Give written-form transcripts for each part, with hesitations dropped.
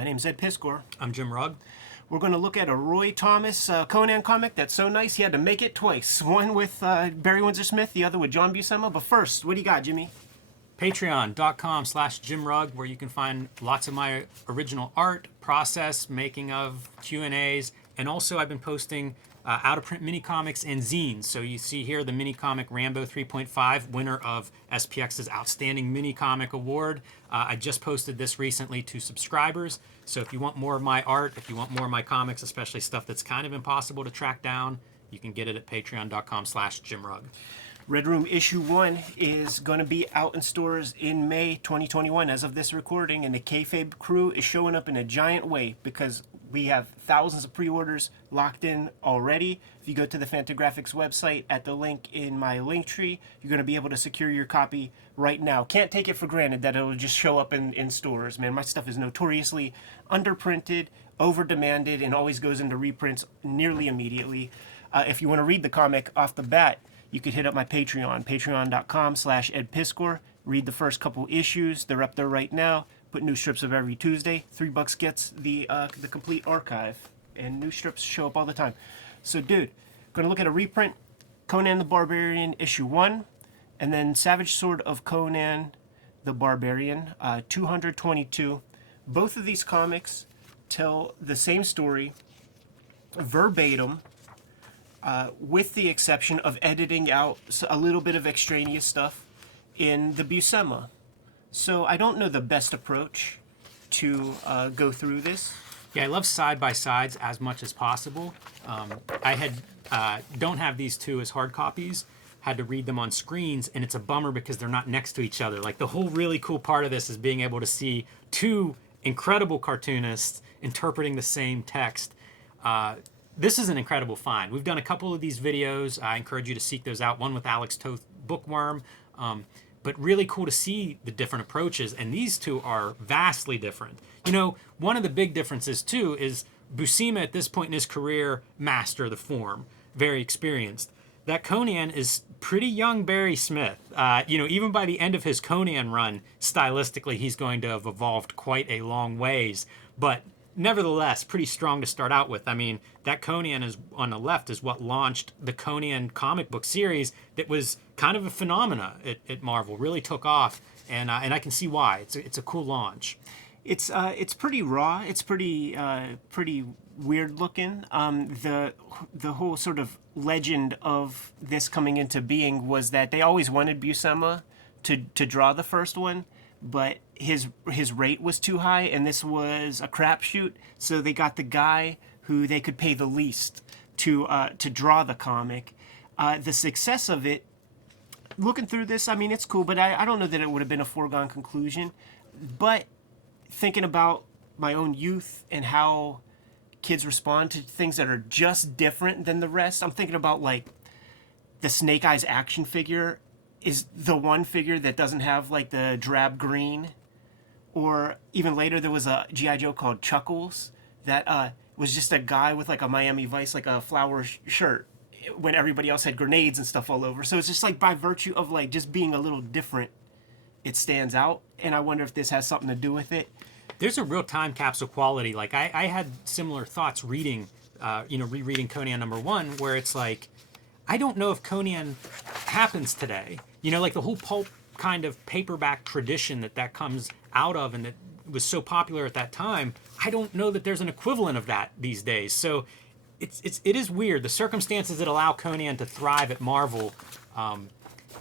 My name's Ed Piskor. I'm Jim Rugg. We're going to look at a Roy Thomas Conan comic that's so nice he had to make it twice. One with Barry Windsor Smith, the other with John Buscema. But first, what do you got, Jimmy? Patreon.com/Jim Rugg, where you can find lots of my original art, process, making of, Q&As, and also I've been posting out-of-print mini-comics and zines. So you see here the mini-comic Rambo 3.5, winner of SPX's Outstanding Mini-Comic Award. I just posted this recently to subscribers. So if you want more of my art, if you want more of my comics, especially stuff that's kind of impossible to track down, you can get it at patreon.com/Jim Rugg. Red Room Issue 1 is going to be out in stores in May 2021 as of this recording, and the Kayfabe crew is showing up in a giant way because we have thousands of pre-orders locked in already. If you go to the Fantagraphics website at the link in my link tree, you're going to be able to secure your copy right now. Can't take it for granted that it'll just show up in stores, man. My stuff is notoriously underprinted, over-demanded, and always goes into reprints nearly immediately. If you want to read the comic off the bat, you could hit up my Patreon, patreon.com/Ed Piskor. Read the first couple issues. They're up there right now. Put new strips of every Tuesday. $3 gets the complete archive. And new strips show up all the time. So, dude, going to look at a reprint. Conan the Barbarian, issue 1. And then Savage Sword of Conan the Barbarian, 222. Both of these comics tell the same story, verbatim, with the exception of editing out a little bit of extraneous stuff in the Buscema. So I don't know the best approach to go through this. Yeah, I love side-by-sides as much as possible. I don't have these two as hard copies, had to read them on screens, and it's a bummer because they're not next to each other. Like, the whole really cool part of this is being able to see two incredible cartoonists interpreting the same text. This is an incredible find. We've done a couple of these videos. I encourage you to seek those out. One with Alex Toth Bookworm. But really cool to see the different approaches. And these two are vastly different. You know, one of the big differences, too, is Buscema at this point in his career, master of the form. Very experienced. That Conan is pretty young Barry Smith. You know, even by the end of his Conan run, stylistically, he's going to have evolved quite a long ways. But nevertheless, pretty strong to start out with. I mean, that Conan is on the left is what launched the Conan comic book series that was kind of a phenomena at Marvel. Really took off, and I can see why. It's a cool launch. It's pretty raw. It's pretty weird looking. The whole sort of legend of this coming into being was that they always wanted Buscema to draw the first one, but his rate was too high, and this was a crapshoot. So they got the guy who they could pay the least to draw the comic. The success of it, looking through this, I mean, it's cool, but I don't know that it would have been a foregone conclusion. But thinking about my own youth and how kids respond to things that are just different than the rest, I'm thinking about, like, the Snake Eyes action figure is the one figure that doesn't have, like, the drab green. Or even later there was a G.I. Joe called Chuckles that was just a guy with, like, a Miami Vice, like a flower shirt when everybody else had grenades and stuff all over. So it's just, like, by virtue of, like, just being a little different, it stands out. And I wonder if this has something to do with it. There's a real time capsule quality. Like, I had similar thoughts reading, rereading Conan #1, where it's like, I don't know if Conan happens today. You know, like the whole pulp kind of paperback tradition that comes out of and that was so popular at that time, I don't know that there's an equivalent of that these days. So it is weird. The circumstances that allow Conan to thrive at Marvel,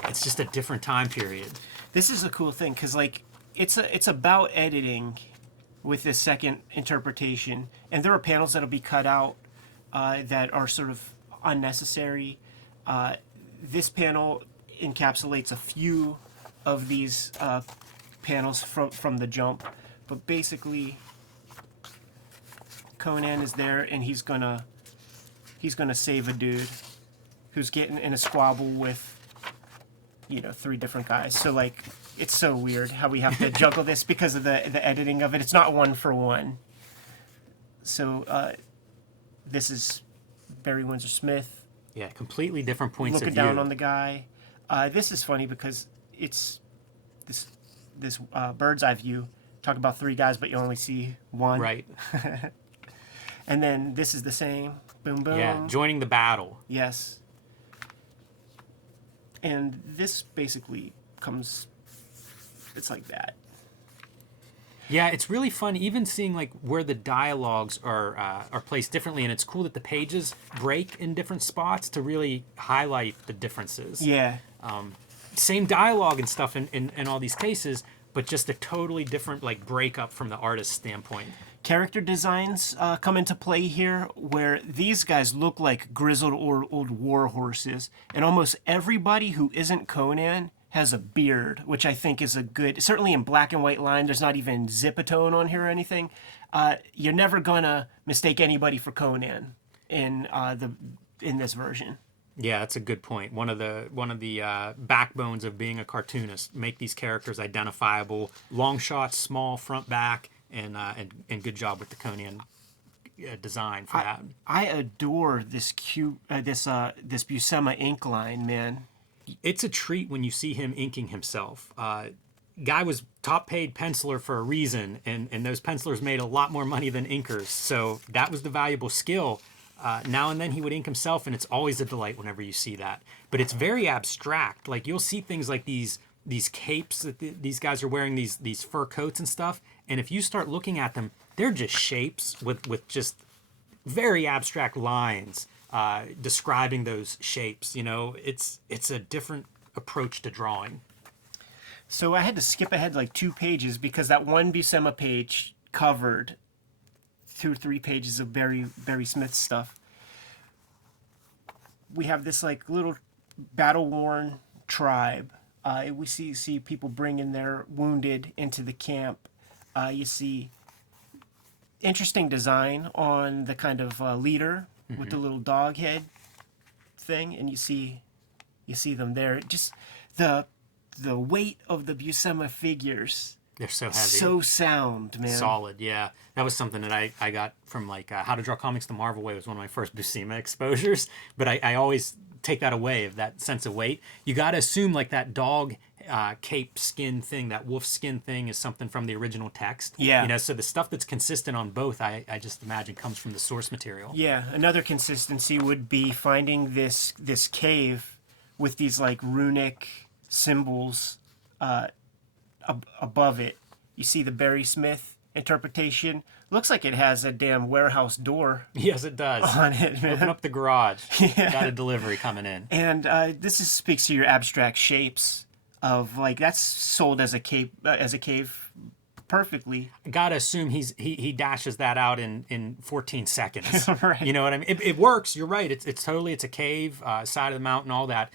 it's just a different time period. This is a cool thing because, like, it's about editing with this second interpretation, and there are panels that'll be cut out that are sort of unnecessary. This panel encapsulates a few of these panels from the jump, but basically Conan is there, and he's gonna save a dude who's getting in a squabble with, you know, 3 different guys. So, like, it's so weird how we have to juggle this because of the editing of it. It's not one for one. So this is Barry Windsor Smith. Yeah, completely different points of view. Looking down on the guy. This is funny because it's this bird's eye view Talk about 3 guys, but you only see one. Right. And then this is the same. Boom, boom. Yeah, joining the battle. Yes. And this basically comes, it's like that. Yeah, it's really fun, even seeing like where the dialogues are placed differently, and it's cool that the pages break in different spots to really highlight the differences. Yeah. Same dialogue and stuff in all these cases, but just a totally different like breakup from the artist's standpoint. Character designs come into play here, where these guys look like grizzled or old war horses, and almost everybody who isn't Conan has a beard, which I think is a good, certainly in black and white line, there's not even zipatone on here or anything. You're never gonna mistake anybody for Conan in this version. Yeah, that's a good point. One of the backbones of being a cartoonist, make these characters identifiable. Long shots, small front, back, and good job with the Conan design for that. I adore this this Buscema ink line, man. It's a treat when you see him inking himself. Guy was top paid penciler for a reason, and those pencilers made a lot more money than inkers. So that was the valuable skill. Now and then he would ink himself, and it's always a delight whenever you see that. But it's very abstract. Like you'll see things like these capes that these guys are wearing, these fur coats and stuff. And if you start looking at them, they're just shapes with just very abstract lines describing those shapes. You know, it's a different approach to drawing. So I had to skip ahead like 2 pages because that one Buscema page covered 2 or 3 pages of Barry Smith stuff. We have this like little battle-worn tribe. We see people bringing their wounded into the camp. You see interesting design on the kind of leader with the little dog head thing, and you see them there. Just the weight of the Buscema figures. They're so heavy. So sound, man. Solid, yeah. That was something that I got from like How to Draw Comics the Marvel Way was one of my first Buscema exposures. But I always take that away, of that sense of weight. You got to assume like that dog cape skin thing, that wolf skin thing is something from the original text. Yeah. You know, so the stuff that's consistent on both, I just imagine comes from the source material. Yeah, another consistency would be finding this cave with these like runic symbols above it. You see the Barry Smith interpretation. Looks like it has a damn warehouse door. Yes, it does. On it, man. Open up the garage. Yeah. Got a delivery coming in. And speaks to your abstract shapes of like that's sold as a cave perfectly. Gotta assume he dashes that out in 14 seconds. Right. You know what I mean? It works. You're right. It's a cave, side of the mountain, all that.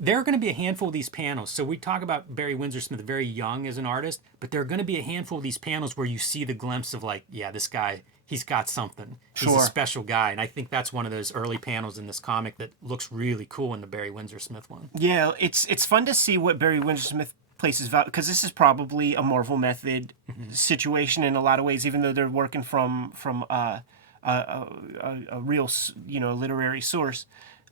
There are going to be a handful of these panels. So we talk about Barry Windsor Smith very young as an artist, but there are going to be a handful of these panels where you see the glimpse of like, yeah, this guy, he's got something. He's Sure. a special guy. And I think that's one of those early panels in this comic that looks really cool in the Barry Windsor Smith one. Yeah, it's fun to see what Barry Windsor Smith places value, because this is probably a Marvel Method situation in a lot of ways, even though they're working from a real, literary source.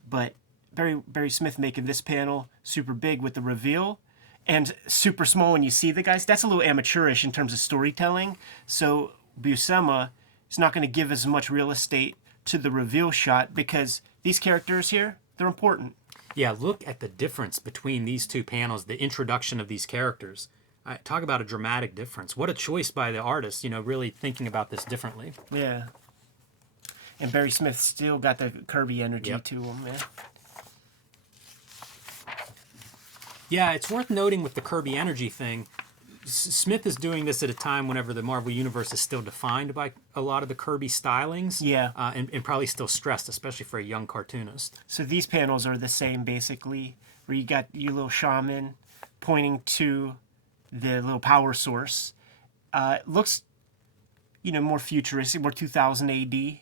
But Barry Smith making this panel super big with the reveal and super small when you see the guys. That's a little amateurish in terms of storytelling. So Buscema is not going to give as much real estate to the reveal shot because these characters here, they're important. Yeah, look at the difference between these two panels, the introduction of these characters. Talk about a dramatic difference. What a choice by the artist, really thinking about this differently. Yeah. And Barry Smith still got the Kirby energy to him, man. Yeah, it's worth noting with the Kirby energy thing, Smith is doing this at a time whenever the Marvel Universe is still defined by a lot of the Kirby stylings. Yeah. And probably still stressed, especially for a young cartoonist. So these panels are the same, basically, where you got your little shaman pointing to the little power source. Looks, more futuristic, more 2000 AD.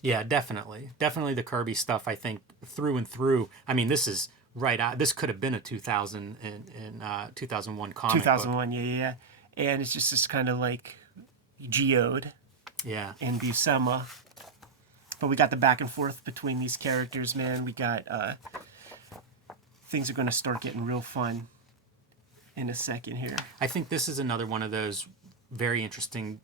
Yeah, definitely. Definitely the Kirby stuff, I think, through and through. I mean, this is right out. This could have been a 2001 comic 2001, book. yeah. And it's just this kind of like geode. Yeah. And Buscema. But we got the back and forth between these characters, man. We got things are going to start getting real fun in a second here. I think this is another one of those very interesting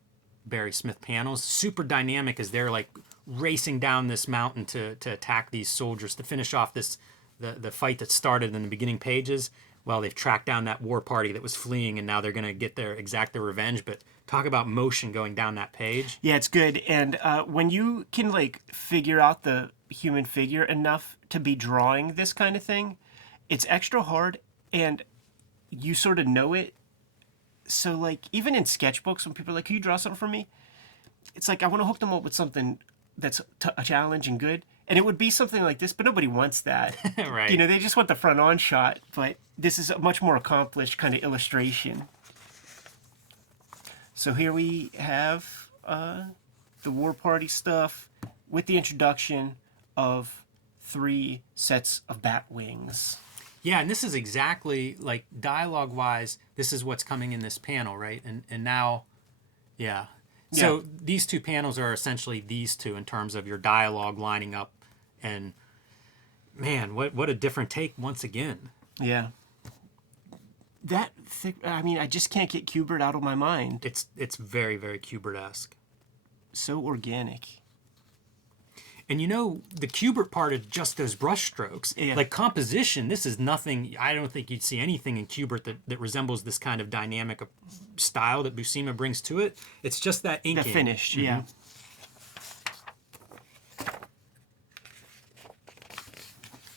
Barry Smith panels. Super dynamic as they're like racing down this mountain to attack these soldiers to finish off the fight that started in the beginning pages. Well, they've tracked down that war party that was fleeing, and now they're going to exact their revenge. But talk about motion going down that page. Yeah, it's good. And when you can like figure out the human figure enough to be drawing this kind of thing, it's extra hard, and you sort of know it. So like even in sketchbooks, when people are like, "Can you draw something for me?" It's like I want to hook them up with something that's a challenge and good. And it would be something like this, but nobody wants that. Right. You know, they just want the front-on shot. But this is a much more accomplished kind of illustration. So here we have the war party stuff with the introduction of 3 sets of bat wings. Yeah, and this is exactly, like, dialogue-wise, this is what's coming in this panel, right? And now, yeah. So these 2 panels are essentially these 2 in terms of your dialogue lining up. And, man, what a different take once again. Yeah. That thick, I mean, I just can't get Kubert out of my mind. It's very, very Kubert-esque. So organic. And you know, the Kubert part is just those brush strokes. Yeah. Like composition, this is nothing, I don't think you'd see anything in Kubert that resembles this kind of dynamic style that Buscema brings to it. It's just that inking. The finish, yeah.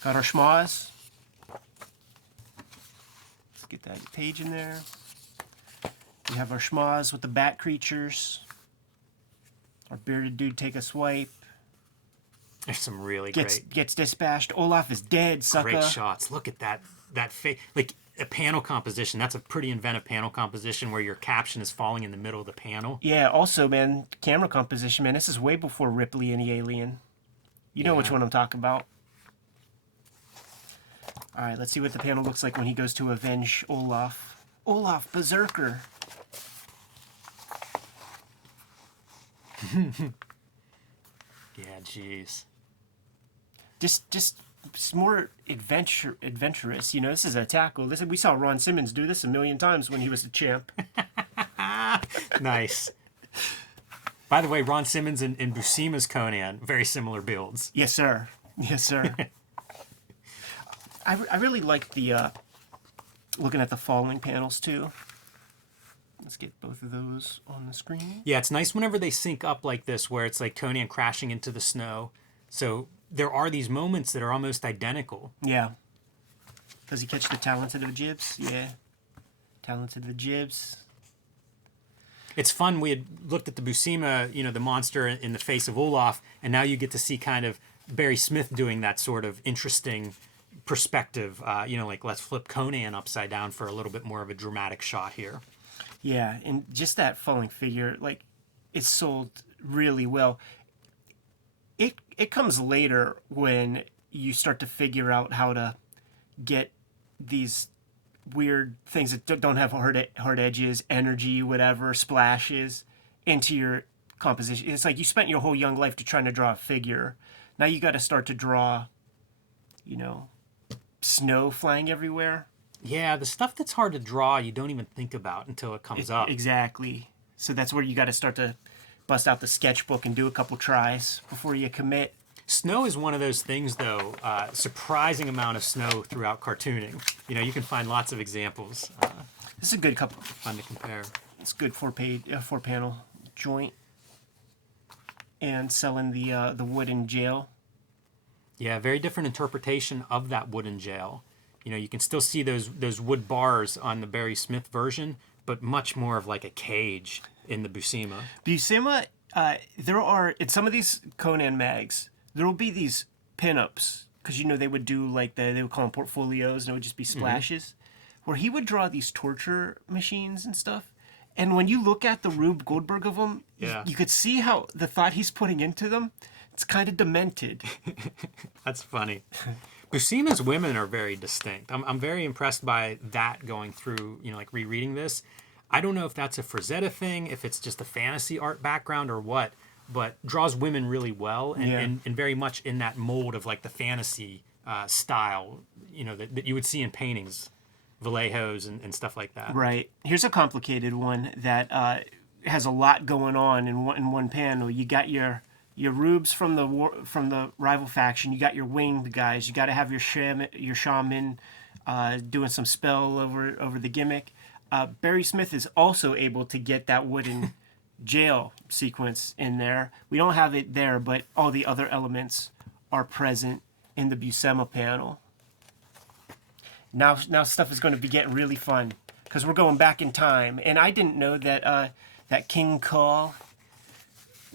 Got our schmoz. Let's get that page in there. We have our schmoz with the bat creatures. Our bearded dude take a swipe. There's some really Gets dispatched. Olaf is dead, sucker. great shots. Look at that face. Like a panel composition. That's a pretty inventive panel composition where your caption is falling in the middle of the panel. Yeah, also, man, camera composition, man. This is way before Ripley and the Alien. You know which one I'm talking about. All right, let's see what the panel looks like when he goes to avenge Olaf. Olaf, berserker. Yeah, jeez. Just it's more adventurous. You know, this is a tackle. We saw Ron Simmons do this a million times when he was the champ. Nice. By the way, Ron Simmons and Buscema's Conan, very similar builds. Yes, sir. Yes, sir. I really like the looking at the falling panels too. Let's get both of those on the screen. Yeah, it's nice whenever they sync up like this, where it's like Conan crashing into the snow. So there are these moments that are almost identical. Yeah. Does he catch the talented of jibs? Yeah. Talented of jibs. It's fun. We had looked at the Buscema, you know, the monster in the face of Olaf, and now you get to see kind of Barry Smith doing that sort of interesting perspective. You know, like let's flip Conan upside down for a little bit more of a dramatic shot here. Yeah, and just that falling figure, like, it's sold really well. It comes later when you start to figure out how to get these weird things that don't have hard edges, energy, whatever, splashes, into your composition. It's like you spent your whole young life trying to draw a figure. Now you got to start to draw, you know, snow flying everywhere. Yeah, the stuff that's hard to draw, you don't even think about until it comes up. Exactly. So that's where you got to start to bust out the sketchbook and do a couple tries before you commit. Snow is one of those things, though. Surprising amount of snow throughout cartooning. You know, you can find lots of examples. This is a good couple. Fun to compare. It's good 4-panel joint. And selling the wooden jail. Yeah, very different interpretation of that wooden jail. You know, you can still see those wood bars on the Barry Smith version, but much more of like a cage in the Buscema. Buscema, there are, in some of these Conan mags, there will be these pinups, because, you know, they would do like they would call them portfolios, and it would just be splashes, where he would draw these torture machines and stuff. And when you look at the Rube Goldberg of them, you could see how the thought he's putting into them, it's kind of demented. That's funny. Buscema's women are very distinct. I'm very impressed by that going through, you know, like rereading this. I don't know if that's a Frazetta thing, if it's just a fantasy art background or what, but draws women really well and very much in that mold of like the fantasy style, you know, that you would see in paintings, Vallejos and stuff like that. Right. Here's a complicated one that has a lot going on in one panel. You got your rubes from the rival faction. You got your winged guys. You got to have your shaman doing some spell over the gimmick. Barry Smith is also able to get that wooden jail sequence in there. We don't have it there, but all the other elements are present in the Buscema panel. Now stuff is going to be getting really fun because we're going back in time, and I didn't know that that King Call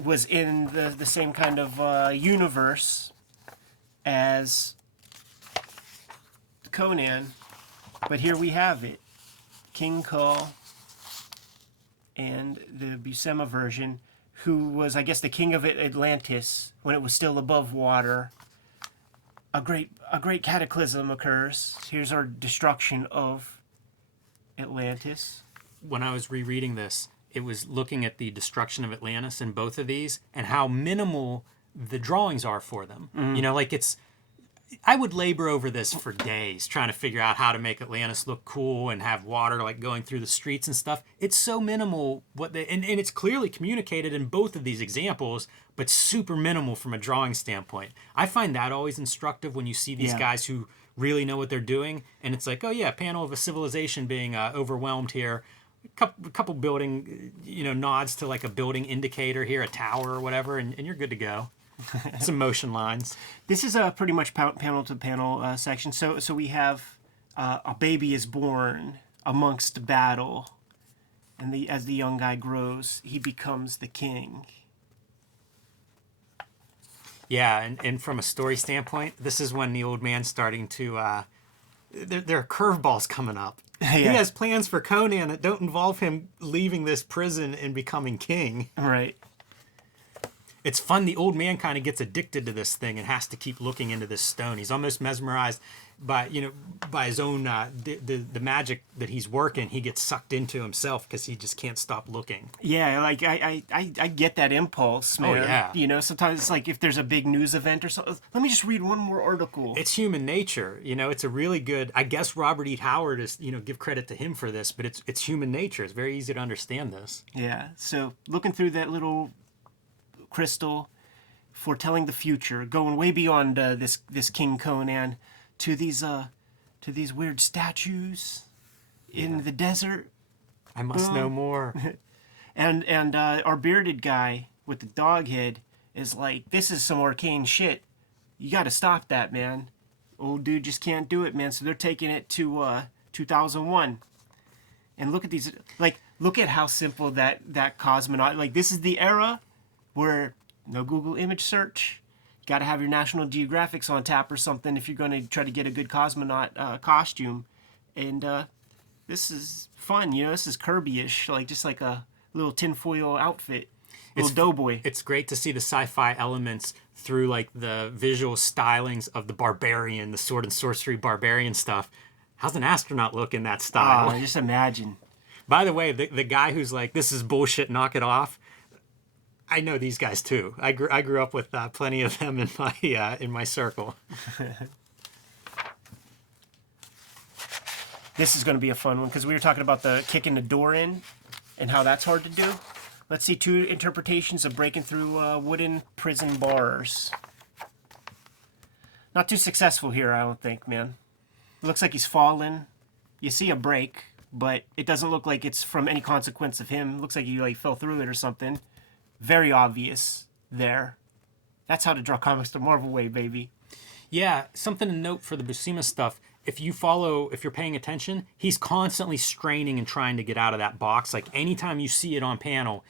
was in the same kind of universe as Conan, but here we have it. King Call and the Buscema version, who was, I guess, the king of Atlantis when it was still above water. A great cataclysm occurs. Here's our destruction of Atlantis. When I was rereading this, it was looking at the destruction of Atlantis in both of these and how minimal the drawings are for them. You know, like I would labor over this for days trying to figure out how to make Atlantis look cool and have water like going through the streets and stuff. It's so minimal and it's clearly communicated in both of these examples, but super minimal from a drawing standpoint. I find that always instructive when you see these guys who really know what they're doing, and it's like, oh yeah, panel of a civilization being overwhelmed here. A couple building, nods to like a building indicator here, a tower or whatever, and you're good to go. Some motion lines. This is a pretty much panel to panel section. So we have a baby is born amongst battle, and as the young guy grows, he becomes the king. Yeah, and from a story standpoint, this is when the old man's starting to. There are curveballs coming up. Yeah. He has plans for Conan that don't involve him leaving this prison and becoming king. Right. It's fun. The old man kind of gets addicted to this thing and has to keep looking into this stone. He's almost mesmerized by his own the magic that he's working. He gets sucked into himself because he just can't stop looking. Yeah, like I get that impulse, man. Oh yeah. Sometimes it's like if there's a big news event or something. Let me just read one more article. It's human nature. It's a really good. I guess Robert E. Howard is give credit to him for this, but it's human nature. It's very easy to understand this. Yeah. So looking through that little crystal, foretelling the future, going way beyond this King Conan to these weird statues in the desert. I must know more. and our bearded guy with the dog head is like, this is some arcane shit. You got to stop that, man. Old dude just can't do it, man. So they're taking it to 2001. And look at these, look at how simple that cosmonaut. This is the era where no Google image search. You got to have your National Geographics on tap or something if you're going to try to get a good cosmonaut costume. And this is fun, This is Kirby-ish, just like a little tinfoil outfit, little doughboy. It's great to see the sci-fi elements through the visual stylings of the barbarian, the sword and sorcery barbarian stuff. How's an astronaut look in that style? Oh, just imagine. By the way, the guy who's like, this is bullshit, knock it off. I know these guys too. I grew up with plenty of them in my circle. This is going to be a fun one because we were talking about the kicking the door in and how that's hard to do. Let's see 2 interpretations of breaking through wooden prison bars. Not too successful here, I don't think, man. It looks like he's fallen. You see a break, but it doesn't look like it's from any consequence of him. It looks like he fell through it or something. Very obvious there. That's how to draw comics the Marvel way, baby. Yeah, something to note for the Buscema stuff. If you're paying attention, he's constantly straining and trying to get out of that box. Anytime you see it on panel,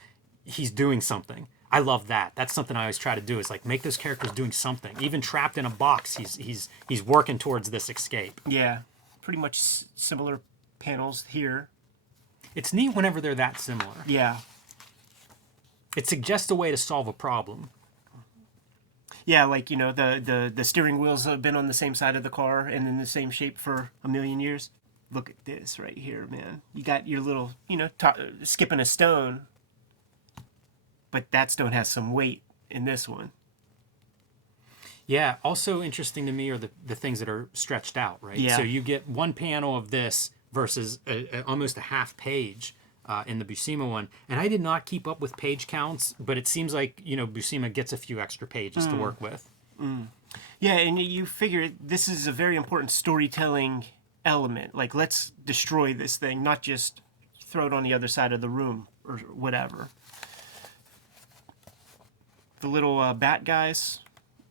he's doing something. I love that. That's something I always try to do is make those characters doing something. Even trapped in a box, he's working towards this escape. Yeah, pretty much similar panels here. It's neat whenever they're that similar. Yeah. It suggests a way to solve a problem. Yeah, the steering wheels have been on the same side of the car and in the same shape for a million years. Look at this right here, man. You got your little, skipping a stone, but that stone has some weight in this one. Yeah, also interesting to me are the things that are stretched out, right? Yeah. So you get one panel of this versus almost a half page in the Buscema one, and I did not keep up with page counts, but it seems like, you know, Buscema gets a few extra pages to work with. Yeah, and you figure this is a very important storytelling element. Like, let's destroy this thing, not just throw it on the other side of the room or whatever. The little bat guys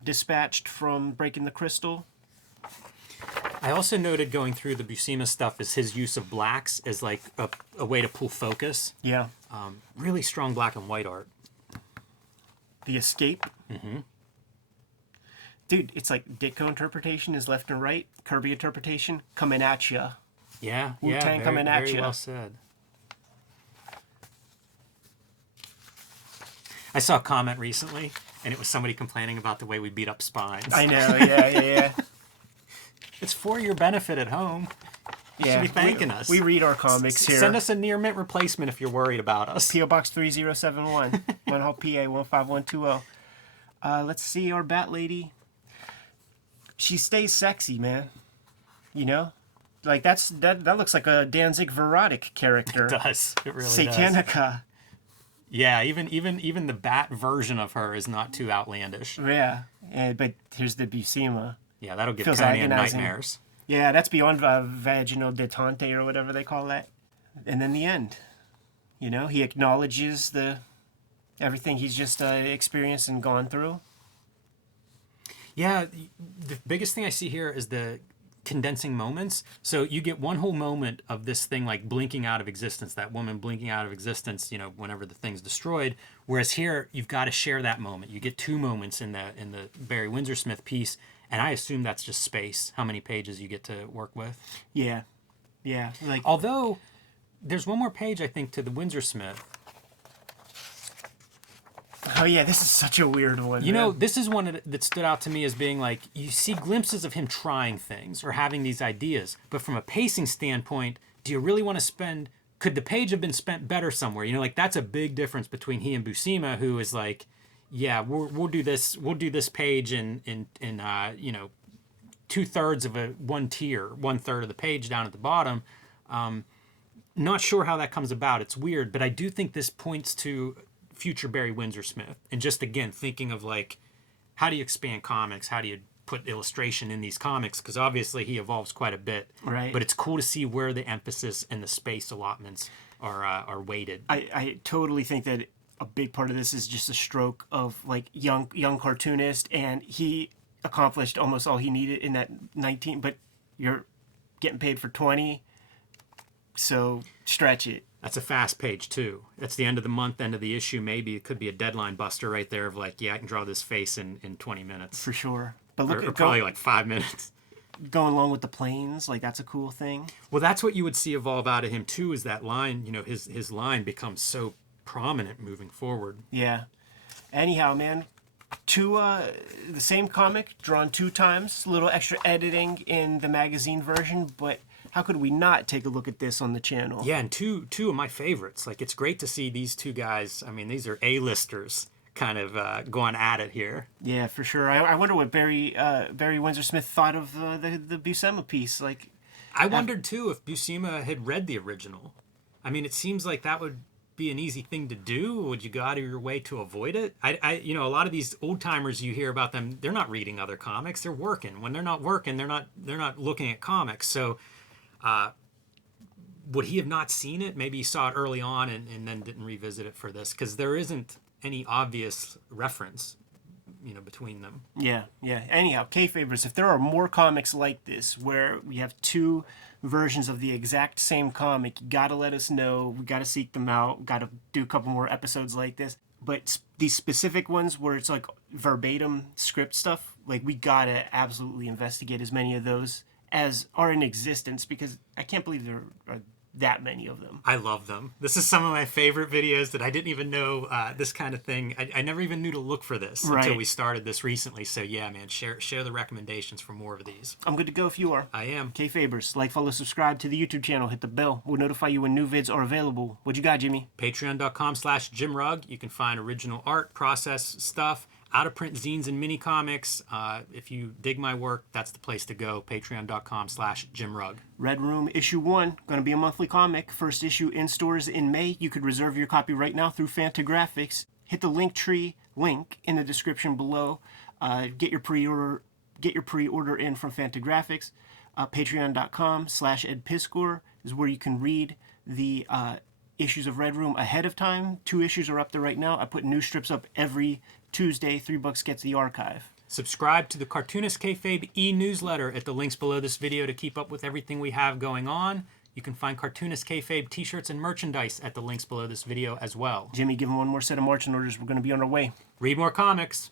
dispatched from breaking the crystal. I also noted going through the Buscema stuff is his use of blacks as like a way to pull focus. Yeah. Really strong black and white art. The escape. Mm-hmm. Dude, it's like Ditko interpretation is left and right. Kirby interpretation coming at ya. Yeah, Wu-Tang coming at very ya. well said. I saw a comment recently, and it was somebody complaining about the way we beat up spines. I know, yeah. It's for your benefit at home. You should be thanking us. We read our comics here. Send us a near mint replacement if you're worried about us. P.O. Box 3071, Munhall, PA 15120. Let's see our Bat Lady. She stays sexy, man. You know? Like, that looks like a Danzig Verotic character. It does. It really Satanica. does. Yeah, even the bat version of her is not too outlandish. Yeah, but here's the Buscema. Yeah, that'll give Feels Conan agonizing. nightmares. Yeah, that's beyond vaginal detente or whatever they call that. And then the end. You know, he acknowledges everything he's just experienced and gone through. Yeah, the biggest thing I see here is the condensing moments. So you get one whole moment of this thing like blinking out of existence, that woman blinking out of existence, you know, whenever the thing's destroyed. Whereas here, you've got to share that moment. You get two moments in the Barry Windsor Smith piece, and I assume that's just space, how many pages you get to work with. Yeah. Like, although, there's one more page, I think, to the Windsor Smith. Oh yeah, this is such a weird one. You know, this is one that stood out to me as being like, you see glimpses of him trying things or having these ideas, but from a pacing standpoint, do you really want to could the page have been spent better somewhere? You know, like that's a big difference between he and Buscema, who is like, yeah, we'll do this page in you know, 2/3 of one tier, 1/3 of the page down at the bottom. Not sure how that comes about. It's weird, but I do think this points to future Barry Windsor Smith, and just again thinking of like, how do you expand comics? How do you put illustration in these comics? Because obviously he evolves quite a bit, right? But it's cool to see where the emphasis and the space allotments are weighted. I totally think that a big part of this is just a stroke of like young cartoonist, and he accomplished almost all he needed in that 19. But you're getting paid for 20, so stretch it. That's a fast page, too. That's the end of the month, end of the issue. Maybe it could be a deadline buster right there of like, yeah, I can draw this face in 20 minutes. For sure. But look, or probably like 5 minutes. Going along with the planes, like that's a cool thing. Well, that's what you would see evolve out of him, too, is that line, you know, his line becomes so prominent moving forward. Yeah. Anyhow, man, the same comic, drawn 2 times, a little extra editing in the magazine version, but how could we not take a look at this on the channel? Yeah, and two of my favorites. Like, it's great to see these two guys. I mean, these are A-listers kind of going at it here. Yeah, for sure. I wonder what Barry Windsor Smith thought of the Buscema piece. Like, I wondered, too, if Buscema had read the original. I mean, it seems like that would be an easy thing to do. Would you go out of your way to avoid it? You know, a lot of these old-timers, you hear about them, they're not reading other comics. They're working. When they're not working, they're not looking at comics. So would he have not seen it? Maybe he saw it early on and then didn't revisit it for this, because there isn't any obvious reference, you know, between them. Yeah. Anyhow, Kayfabers, if there are more comics like this where we have 2 versions of the exact same comic, you gotta let us know. We gotta seek them out. Gotta do a couple more episodes like this. But these specific ones where it's like verbatim script stuff, like we gotta absolutely investigate as many of those as are in existence, because I can't believe there are that many of them. I love them. This is some of my favorite videos that I didn't even know this kind of thing. I never even knew to look for this until we started this recently. So yeah, man, share the recommendations for more of these. I'm good to go if you are. I am. Kayfabers, like, follow, subscribe to the YouTube channel, hit the bell. We'll notify you when new vids are available. What you got, Jimmy? Patreon.com/JimRugg. You can find original art, process stuff, out-of-print zines and mini comics. If you dig my work, that's the place to go. Patreon.com/JimRugg. Red Room issue 1, going to be a monthly comic. First issue in stores in May. You could reserve your copy right now through Fantagraphics. Hit the Linktree link in the description below. Get your pre-order in from Fantagraphics. Patreon.com/EdPiscor is where you can read the issues of Red Room ahead of time. 2 issues are up there right now. I put new strips up every Tuesday. $3 gets the archive. Subscribe to the Cartoonist Kayfabe e-newsletter at the links below this video to keep up with everything we have going on. You can find Cartoonist Kayfabe t-shirts and merchandise at the links below this video as well. Jimmy, give him one more set of marching orders. We're going to be on our way. Read more comics.